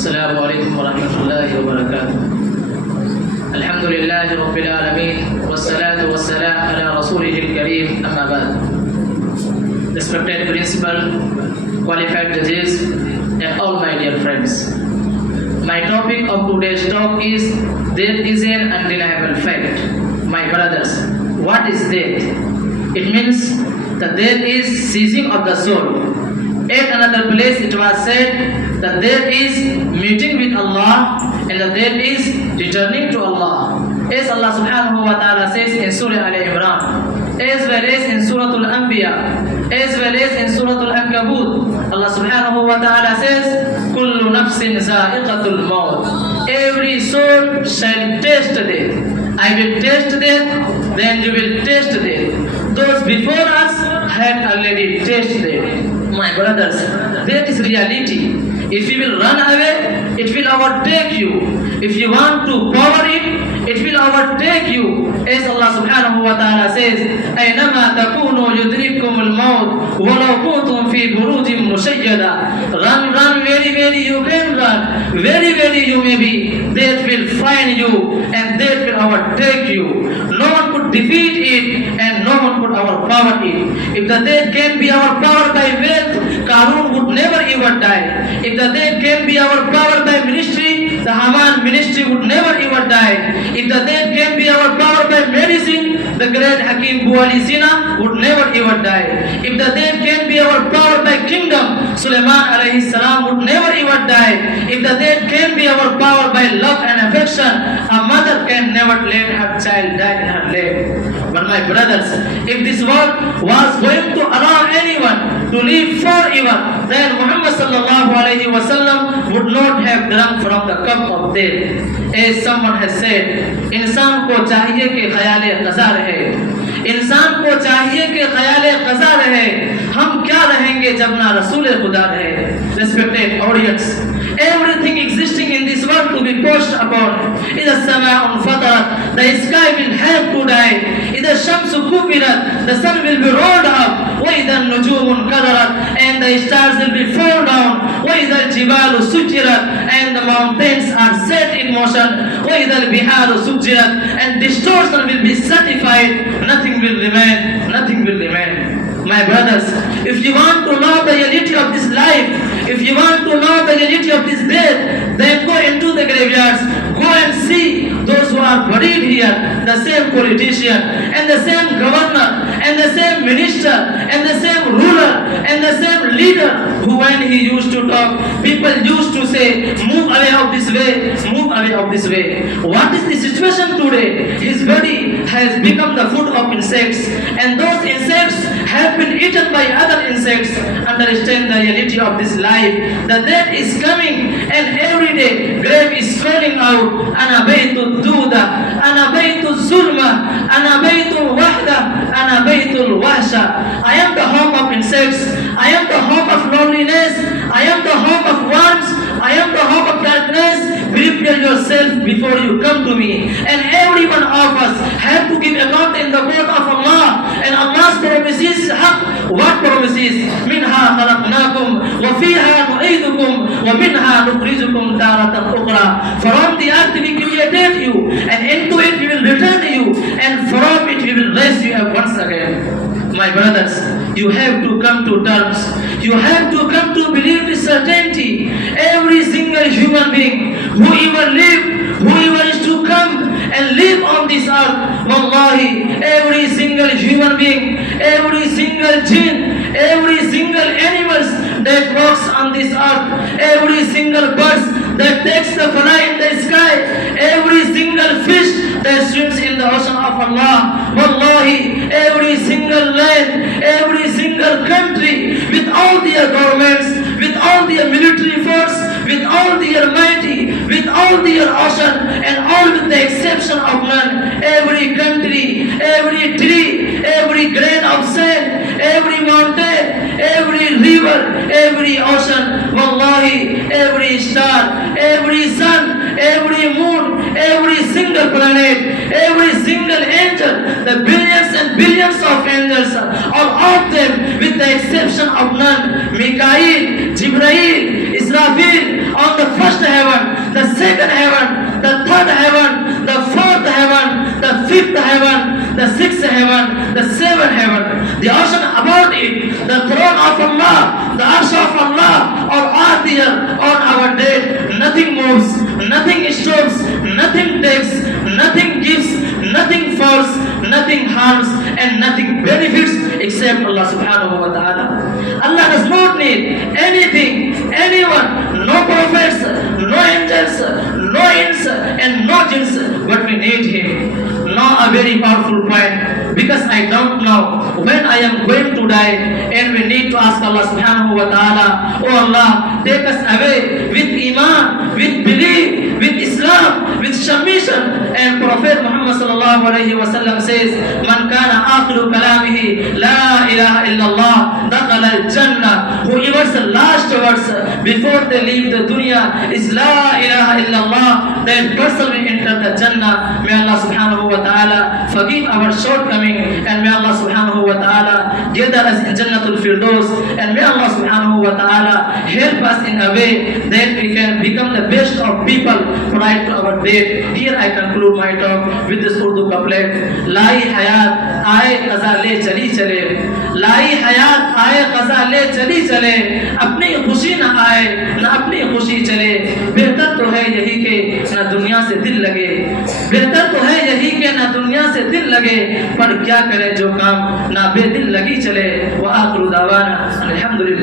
السلام عليكم ورحمة الله وبركاته. الحمد لله رب العالمين والصلاة والسلام على رسوله الكريم أما بعد. Respected principal, qualified judges, and all my dear friends. My topic of today's talk is there is an undeniable fact. My brothers, what is death? It means that death is ceasing of the soul. At another place it was said that there is meeting with Allah and that there is returning to Allah. As Allah subhanahu wa ta'ala says in Surah Al-Imran, as well as in Surah Al-Anbiya, as well as in Surah Al-Ankabut, Allah subhanahu wa ta'ala says, Kullu nafsin za'iqatul maut. Every soul shall taste death. I will taste death, then you will taste death. Those before us had already tasted death. My brothers, that is reality. If you will run away, it will overtake you. If you want to cover it, it will overtake you. As Allah subhanahu wa ta'ala says, أَيْنَمَا تَكُونُوا يُدْرِكُمُ الْمَوْتُ وَلَوْ كُنْتُمْ فِي بُرُوجٍ مُشَيَّدَةٍ. Run, very, very you can run. Very, very you may be. Death will find you and death will overtake you. No one could defeat it and no one could overpower it. If the death can be overpowered by wealth, Karun would never ever die. If the death can be overpowered by ministry, the Haman ministry would never ever die. If the death can be overpowered by medicine, the great Hakim Buali Sina would never ever die. If the death can be overpowered by kingdom, Sulaiman alayhi salam would never ever die. If the death can be overpowered by love and affection, a mother can never let her child die in her lap. But my brothers, if this world was going to allow anyone to live forever, then Muhammad sallallahu alayhi wa sallam would not have drunk from the cup of death. As someone has said, इंसान को चाहिए कि ख्याले क़ज़ा रहे, इंसान को चाहिए कि ख्याले क़ज़ा रहे, हम क्या रहेंगे जब ना रसूल खुदा रहे. Respected audience, everything existing in this world to be pushed upon. إذا السماء انفطرت, the sky will have to die. إذا الشمس كبرت, the sun will be rolled up. وإذا النجوم انكدرت, and the stars will be fall down. وإذا الجبال سجرت, and the mountains are set in motion. وإذا البحار سجرت, and distortion will be certified. Nothing will remain, nothing will remain. My brothers, if you want to know the reality of this life, if you want to know the reality of this death, then go into the graveyards, go and see those who are buried here, the same politician and the same governor and the same minister and the same ruler and the same leader who when he used to talk, people used to say, move away of this way, move away of this way. What is the situation today? His body has become the food of insects, and those insects have been eaten by other insects. Understand the reality of this life. The death is coming, and every day grave is calling out, Ana baytu duda, Ana baytu zulma, Ana baytu wahda, Ana baytu wahsha. I am the home of insects, I am the home of loneliness, I am the home of worms, I am the home of darkness. Prepare yourself before you come to me. And every one of us have to give account in the court of Allah. And Allah's promises, what promises? Minha khalaqnakum wa fiha nu'idukum wa minha nukhrijukum taratan ukhra. From the earth we created you, and into it we will return you, and from it we will raise you up once again. My brothers, you have to come to terms. You have to come to believe with certainty. Every single human being, whoever live, whoever is to come and live on this earth, wallahi, every single human being, every single jinn, every single animals that walks on this earth, every single bird that takes the fly in the sky, every single fish that swims in the ocean of Allah, wallahi, every single land, every single country, with all their governments, with all their military force, with all their mighty, with all their ocean, and all with the exception of none, every country, every tree, every grain of sand, every mountain, every river, every ocean, wallahi, every star, every sun, every moon, every single planet, every single angel, the billions and billions of angels, all of them with the exception of none, Mikael, Jibrail, Israfil, on the first sixth heaven, the seventh heaven, the ocean about it, the throne of Allah, the arsh of Allah, are there on our day. Nothing moves, nothing stops, nothing takes, nothing gives, nothing falls, nothing harms, and nothing benefits except Allah subhanahu wa ta'ala. Allah does not need anything, anyone, no prophets, no angels, no ins and no jinns, but we need Him. Now a very powerful point, because I don't know when I am going to die, and we need to ask Allah subhanahu wa ta'ala, oh Allah, take us away with iman, with belief, with Islam, with submission. And Prophet Muhammad sallallahu alayhi wa sallam says, man kana akhiru kalamihi la ilaha illallah dakhala al-jannah. Whoever's last words before they leave the dunya is la ilaha illallah, that person will enter the Jannah. May Allah subhanahu wa ta'ala forgive our shortcoming, and may Allah subhanahu wa ta'ala gather us in Jannatul Firdaus, and may Allah subhanahu wa ta'ala help us in a way that we can become the best of people prior to our death. Here I conclude my talk with this Urdu couplet. Lai hayat aaye qaza le chali chale, लाई हयात आए क़ज़ा ले चली चले, अपनी खुशी न आए न अपनी खुशी चले। बेहतर तो है यही कि न दुनिया से दिल लगे, बेहतर तो है यही कि न दुनिया से दिल लगे, पर क्या करे जो काम ना बेदिल लगी चले। व आखिरु दावाना अल्हम्दुलिल्लाह।